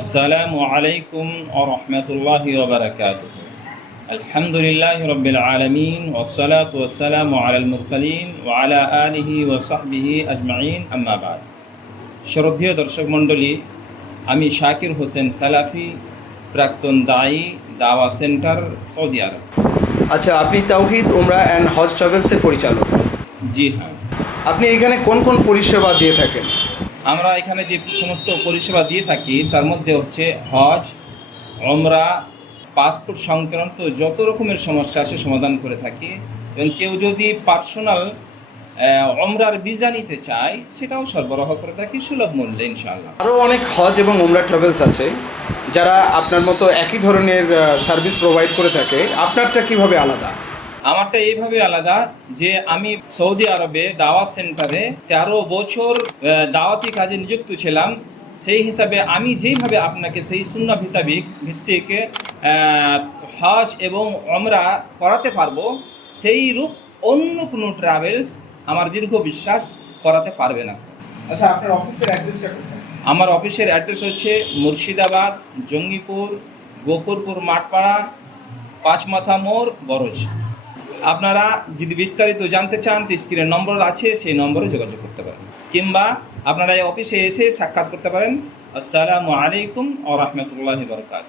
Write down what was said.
আসসালামু আলাইকুম ও রহমতুল্লাহ বারাকাত আলহামদুলিল্লাহ রবিল আলমিন ওসলাত ওসালাম আলাল মুরসালিন ওয়ালা আলিহি ওসাহবিহি আজমাইন আম্মাবাদ শরদীয় দর্শক মণ্ডলী আমি শাকির হোসেন সালাফি প্রাক্তন দায়ী দাওয়া সেন্টার সৌদি আরব। আচ্ছা আপনি তাওহিদ উমরা অ্যান্ড হজ ট্রাভেলসের পরিচালক। জি হ্যাঁ। আপনি এখানে কোন কোন পরিষেবা দিয়ে থাকেন? আমরা এখানে যে সমস্ত পরিষেবা দিয়ে থাকি তার মধ্যে হচ্ছে হজ অমরা পাসপোর্ট সংক্রান্ত যত রকমের সমস্যা আছে সমাধান করে থাকি। এবং কেউ যদি পার্সোনাল অমরার ভিসা নিতে চায় সেটাও সরবরাহ করে থাকি সুলভ মূল্যে ইনশাআল্লাহ। আরও অনেক হজ এবং উমরা ট্রাভেলস আছে যারা আপনার মতো একই ধরনের সার্ভিস প্রোভাইড করে থাকে আপনারটা কীভাবে আলাদা? আমারটা এইভাবে আলাদা যে আমি সৌদি আরবে দাওয়াত সেন্টারে তেরো বছর দাওয়াতি কাজে নিযুক্ত ছিলাম। সেই হিসাবে আমি যেইভাবে আপনাকে সেই শূন্য ভিত্তিক ভিত্তিক হজ এবং অমরা করাতে পারব সেই রূপ অন্য কোনো ট্রাভেলস আমার দীর্ঘ বিশ্বাস করাতে পারবে না। আচ্ছা আপনার অফিসের অ্যাড্রেসটা কোথায়? আমার অফিসের অ্যাড্রেস হচ্ছে মুর্শিদাবাদ জঙ্গিপুর গোপুরপুর মাঠপাড়া পাঁচমাথা মোড় বরজ। আপনারা যদি বিস্তারিত জানতে চান, তো স্ক্রিনের নম্বর আছে, সেই নম্বরে যোগাযোগ করতে পারেন। কিংবা আপনারা এই অফিসে এসে সাক্ষাৎ করতে পারেন। আসসালামু আলাইকুম ও রহমতুল্লাহ বরকাত